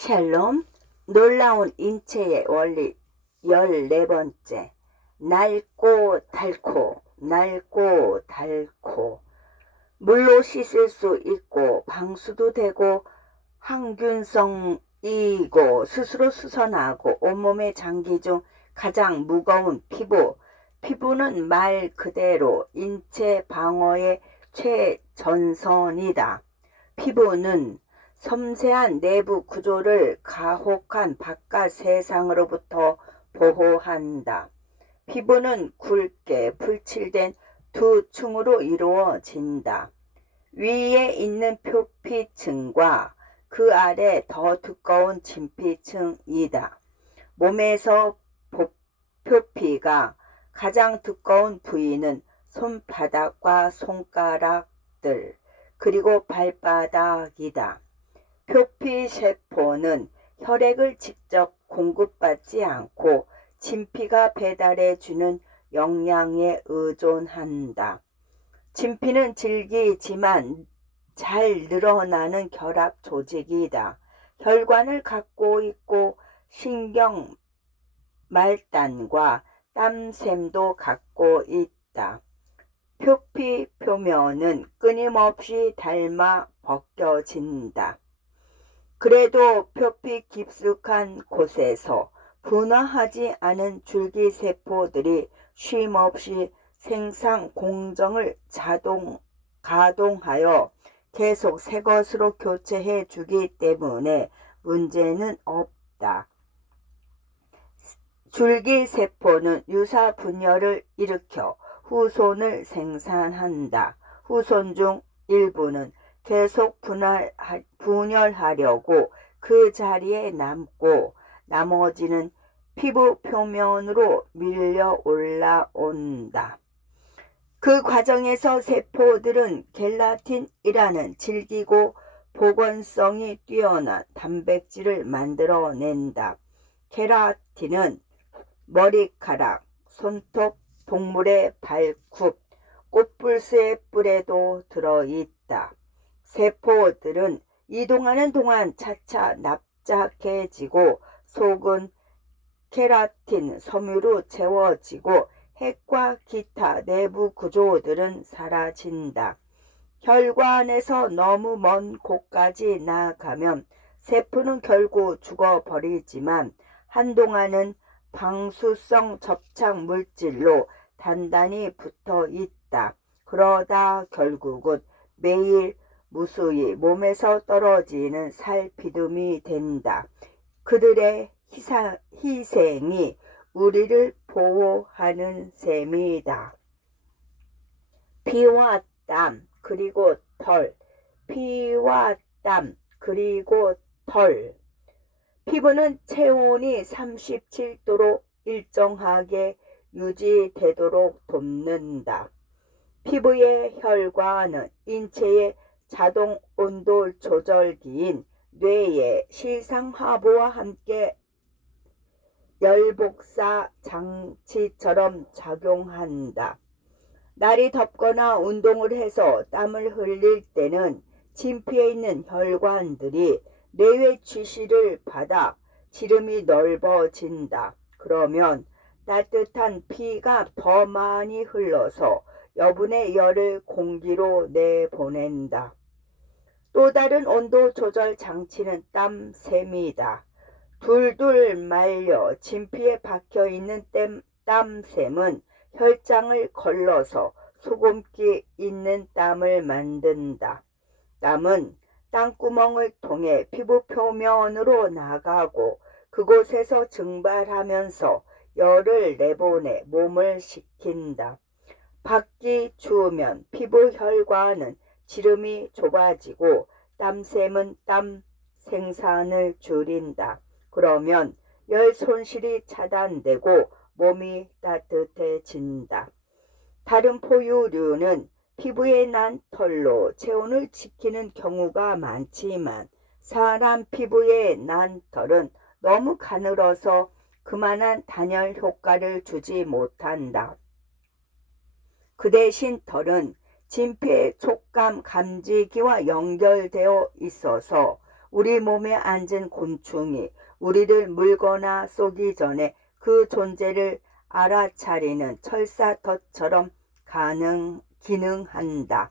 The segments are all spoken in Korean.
샬롬, 놀라운 인체의 원리 14번째. 낡고 닳고 물로 씻을 수 있고 방수도 되고 항균성이고 스스로 수선하고 온몸의 장기 중 가장 무거운 피부는 말 그대로 인체 방어의 최전선이다. 피부는 섬세한 내부 구조를 가혹한 바깥 세상으로부터 보호한다. 피부는 굵게 풀칠된 두 층으로 이루어진다. 위에 있는 표피층과 그 아래 더 두꺼운 진피층이다. 몸에서 표피가 가장 두꺼운 부위는 손바닥과 손가락들, 그리고 발바닥이다. 표피세포는 혈액을 직접 공급받지 않고 진피가 배달해주는 영양에 의존한다. 진피는 질기지만 잘 늘어나는 결합 조직이다. 혈관을 갖고 있고 신경 말단과 땀샘도 갖고 있다. 표피 표면은 끊임없이 닳아 벗겨진다. 그래도 표피 깊숙한 곳에서 분화하지 않은 줄기세포들이 쉼없이 생산 공정을 가동하여 계속 새 것으로 교체해 주기 때문에 문제는 없다. 줄기세포는 유사 분열을 일으켜 후손을 생산한다. 후손 중 일부는 계속 분열하려고 그 자리에 남고 나머지는 피부 표면으로 밀려 올라온다. 그 과정에서 세포들은 겔라틴이라는 질기고 복원성이 뛰어난 단백질을 만들어낸다. 켈라틴은 머리카락, 손톱, 동물의 발굽, 꽃불수의 뿔에도 들어있다. 세포들은 이동하는 동안 차차 납작해지고 속은 켈라틴 섬유로 채워지고 핵과 기타 내부 구조들은 사라진다. 혈관에서 너무 먼 곳까지 나아가면 세포는 결국 죽어버리지만 한동안은 방수성 접착 물질로 단단히 붙어 있다. 그러다 결국은 매일 무수히 몸에서 떨어지는 살피둠이 된다. 그들의 희생이 우리를 보호하는 셈이다. 피와 땀 그리고 털, 피와 땀 그리고 털. 피부는 체온이 37도로 일정하게 유지되도록 돕는다. 피부의 혈관은 인체의 자동 온도 조절기인 뇌의 실상하부와 함께 열복사 장치처럼 작용한다. 날이 덥거나 운동을 해서 땀을 흘릴 때는 진피에 있는 혈관들이 뇌의 지시를 받아 지름이 넓어진다. 그러면 따뜻한 피가 더 많이 흘러서 여분의 열을 공기로 내보낸다. 또 다른 온도 조절 장치는 땀샘이다. 둘둘 말려 진피에 박혀있는 땀샘은 혈장을 걸러서 소금기 있는 땀을 만든다. 땀은 땀구멍을 통해 피부 표면으로 나가고 그곳에서 증발하면서 열을 내보내 몸을 식힌다. 밖이 추우면 피부 혈관은 지름이 좁아지고 땀샘은 땀 생산을 줄인다. 그러면 열 손실이 차단되고 몸이 따뜻해진다. 다른 포유류는 피부에 난 털로 체온을 지키는 경우가 많지만 사람 피부에 난 털은 너무 가늘어서 그만한 단열 효과를 주지 못한다. 그 대신 털은 진피의 촉감 감지기와 연결되어 있어서 우리 몸에 앉은 곤충이 우리를 물거나 쏘기 전에 그 존재를 알아차리는 철사덫처럼 기능한다.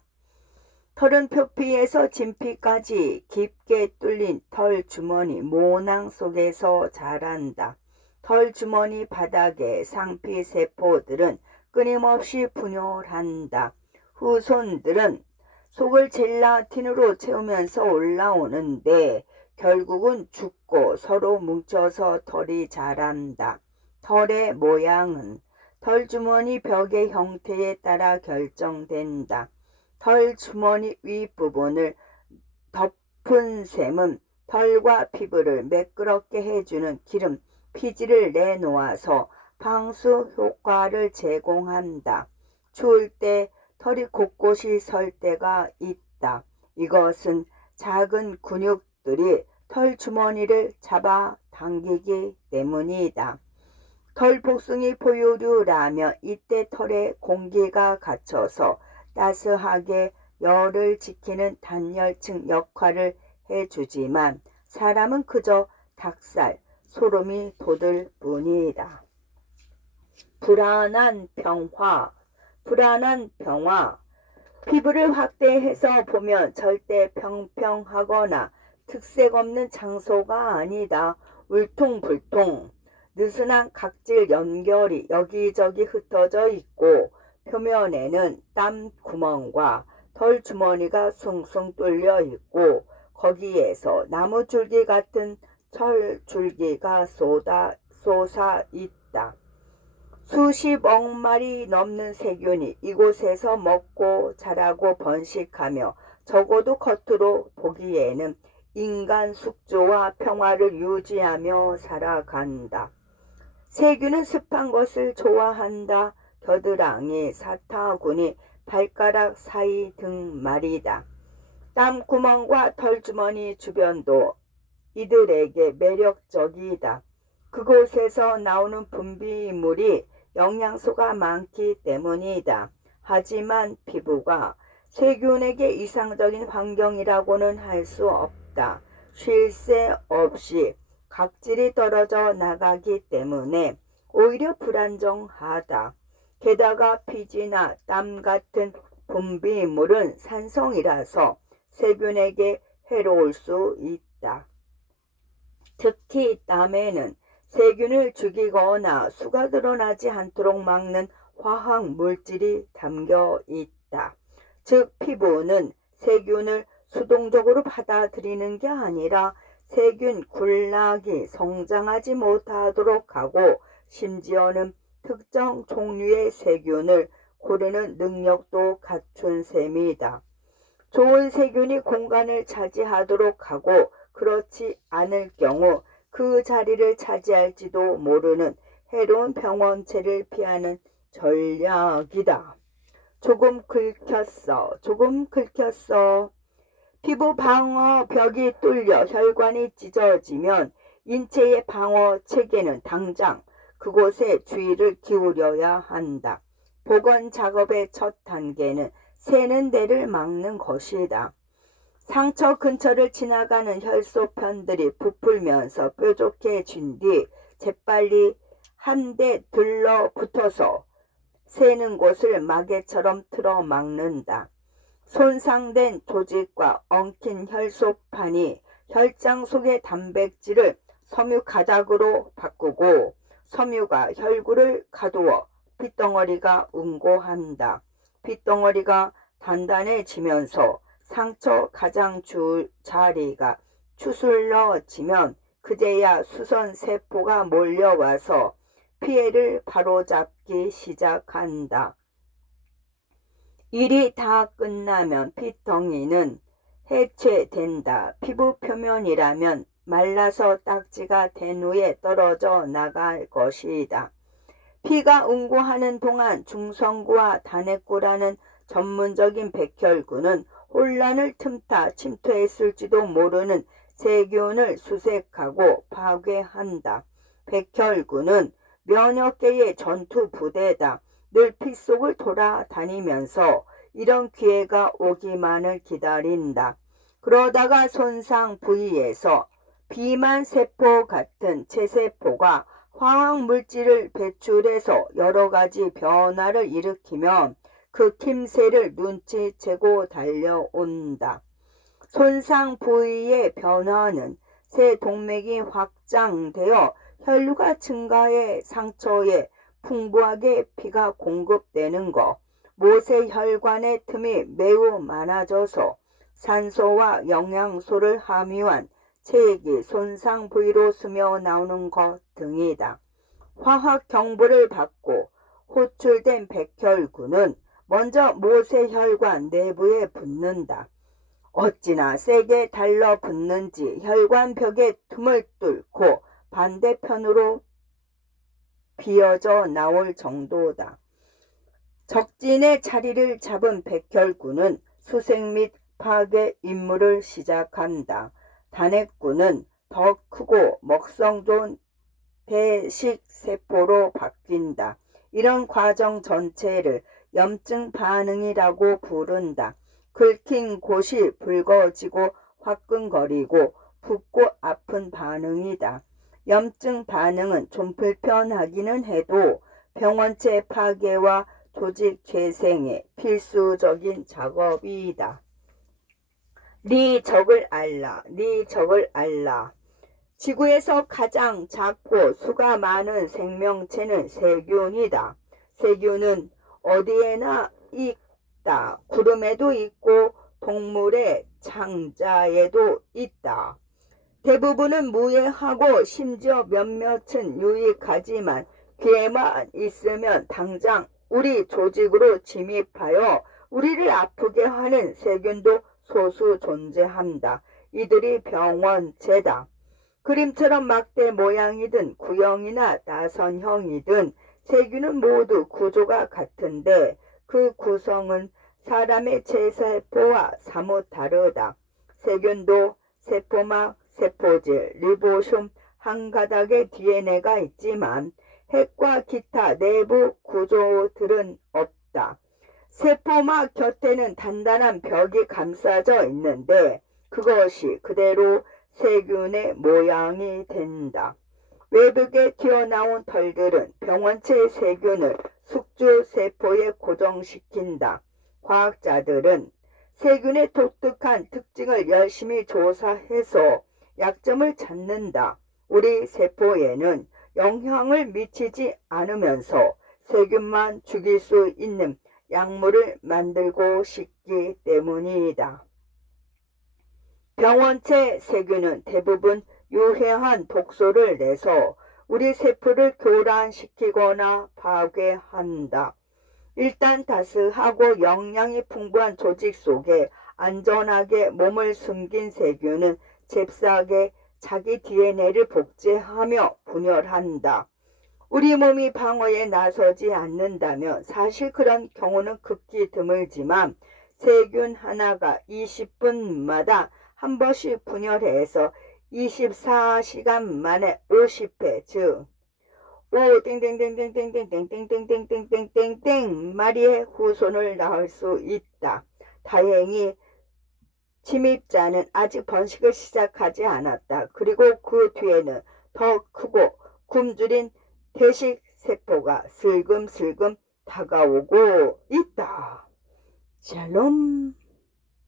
털은 표피에서 진피까지 깊게 뚫린 털주머니 모낭 속에서 자란다. 털주머니 바닥의 상피세포들은 끊임없이 분열한다. 후손들은 속을 젤라틴으로 채우면서 올라오는데 결국은 죽고 서로 뭉쳐서 털이 자란다. 털의 모양은 털주머니 벽의 형태에 따라 결정된다. 털주머니 윗부분을 덮은 셈은 털과 피부를 매끄럽게 해주는 기름, 피지를 내놓아서 방수 효과를 제공한다. 추울 때 털이 곳곳이 설 때가 있다. 이것은 작은 근육들이 털주머니를 잡아 당기기 때문이다. 털복숭이 포유류라면 이때 털에 공기가 갇혀서 따스하게 열을 지키는 단열층 역할을 해주지만 사람은 그저 닭살, 소름이 돋을 뿐이다. 불안한 평화. 피부를 확대해서 보면 절대 평평하거나 특색 없는 장소가 아니다. 울퉁불퉁. 느슨한 각질 연결이 여기저기 흩어져 있고 표면에는 땀 구멍과 털주머니가 숭숭 뚫려 있고 거기에서 나무줄기 같은 철줄기가 솟아 있다. 수십억 마리 넘는 세균이 이곳에서 먹고 자라고 번식하며 적어도 겉으로 보기에는 인간 숙주와 평화를 유지하며 살아간다. 세균은 습한 것을 좋아한다. 겨드랑이, 사타구니, 발가락 사이 등 말이다. 땀구멍과 털주머니 주변도 이들에게 매력적이다. 그곳에서 나오는 분비물이 영양소가 많기 때문이다. 하지만 피부가 세균에게 이상적인 환경이라고는 할 수 없다. 쉴 새 없이 각질이 떨어져 나가기 때문에 오히려 불안정하다. 게다가 피지나 땀 같은 분비물은 산성이라서 세균에게 해로울 수 있다. 특히 땀에는 세균을 죽이거나 수가 드러나지 않도록 막는 화학 물질이 담겨 있다. 즉 피부는 세균을 수동적으로 받아들이는 게 아니라 세균 군락이 성장하지 못하도록 하고 심지어는 특정 종류의 세균을 고르는 능력도 갖춘 셈이다. 좋은 세균이 공간을 차지하도록 하고 그렇지 않을 경우 그 자리를 차지할지도 모르는 해로운 병원체를 피하는 전략이다. 조금 긁혔어. 피부 방어 벽이 뚫려 혈관이 찢어지면 인체의 방어 체계는 당장 그곳에 주의를 기울여야 한다. 복원 작업의 첫 단계는 새는 데를 막는 것이다. 상처 근처를 지나가는 혈소편들이 부풀면서 뾰족해진 뒤 재빨리 한 대 들러붙어서 새는 곳을 마개처럼 틀어 막는다. 손상된 조직과 엉킨 혈소판이 혈장 속의 단백질을 섬유 가닥으로 바꾸고 섬유가 혈구를 가두어 핏덩어리가 응고한다. 핏덩어리가 단단해지면서 상처 가장줄 자리가 추슬러지면 그제야 수선세포가 몰려와서 피해를 바로잡기 시작한다. 일이 다 끝나면 핏덩이는 해체된다. 피부 표면이라면 말라서 딱지가 된 후에 떨어져 나갈 것이다. 피가 응고하는 동안 중성구와 단핵구라는 전문적인 백혈구는 혼란을 틈타 침투했을지도 모르는 세균을 수색하고 파괴한다. 백혈구는 면역계의 전투부대다. 늘 피 속을 돌아다니면서 이런 기회가 오기만을 기다린다. 그러다가 손상 부위에서 비만 세포 같은 체세포가 화학 물질을 배출해서 여러 가지 변화를 일으키면 그 낌새를 눈치채고 달려온다. 손상 부위의 변화는 새 동맥이 확장되어 혈류가 증가해 상처에 풍부하게 피가 공급되는 것, 모세혈관의 틈이 매우 많아져서 산소와 영양소를 함유한 체액이 손상 부위로 스며 나오는 것 등이다. 화학 경보를 받고 호출된 백혈구는 먼저 모세혈관 내부에 붙는다. 어찌나 세게 달라붙는지 혈관벽의 틈을 뚫고 반대편으로 비어져 나올 정도다. 적진의 자리를 잡은 백혈구는 수색 및 파괴 임무를 시작한다. 단핵구는 더 크고 먹성 좋은 대식세포로 바뀐다. 이런 과정 전체를 염증 반응이라고 부른다. 긁힌 곳이 붉어지고 화끈거리고 붓고 아픈 반응이다. 염증 반응은 좀 불편하기는 해도 병원체 파괴와 조직 재생에 필수적인 작업이다. 네 적을 알라, 네 적을 알라. 지구에서 가장 작고 수가 많은 생명체는 세균이다. 세균은 어디에나 있다. 구름에도 있고 동물의 창자에도 있다. 대부분은 무해하고 심지어 몇몇은 유익하지만 기회만 있으면 당장 우리 조직으로 침입하여 우리를 아프게 하는 세균도 소수 존재한다. 이들이 병원체다. 그림처럼 막대 모양이든 구형이나 나선형이든 세균은 모두 구조가 같은데 그 구성은 사람의 체세포와 사뭇 다르다. 세균도 세포막, 세포질, 리보솜 한 가닥의 DNA가 있지만 핵과 기타 내부 구조들은 없다. 세포막 곁에는 단단한 벽이 감싸져 있는데 그것이 그대로 세균의 모양이 된다. 외벽에 튀어나온 털들은 병원체 세균을 숙주세포에 고정시킨다. 과학자들은 세균의 독특한 특징을 열심히 조사해서 약점을 찾는다. 우리 세포에는 영향을 미치지 않으면서 세균만 죽일 수 있는 약물을 만들고 싶기 때문이다. 병원체 세균은 대부분 유해한 독소를 내서 우리 세포를 교란시키거나 파괴한다. 일단 따스하고 영양이 풍부한 조직 속에 안전하게 몸을 숨긴 세균은 잽싸게 자기 DNA를 복제하며 분열한다. 우리 몸이 방어에 나서지 않는다면 사실 그런 경우는 극히 드물지만 세균 하나가 20분마다 한 번씩 분열해서 24시간 만에 50회 즉 5땡땡땡땡땡땡땡땡땡땡땡땡 마리의 후손을 낳을 수 있다. 다행히 침입자는 아직 번식을 시작하지 않았다. 그리고 그 뒤에는 더 크고 굶주린 대식세포가 슬금슬금 다가오고 있다. 샬롬.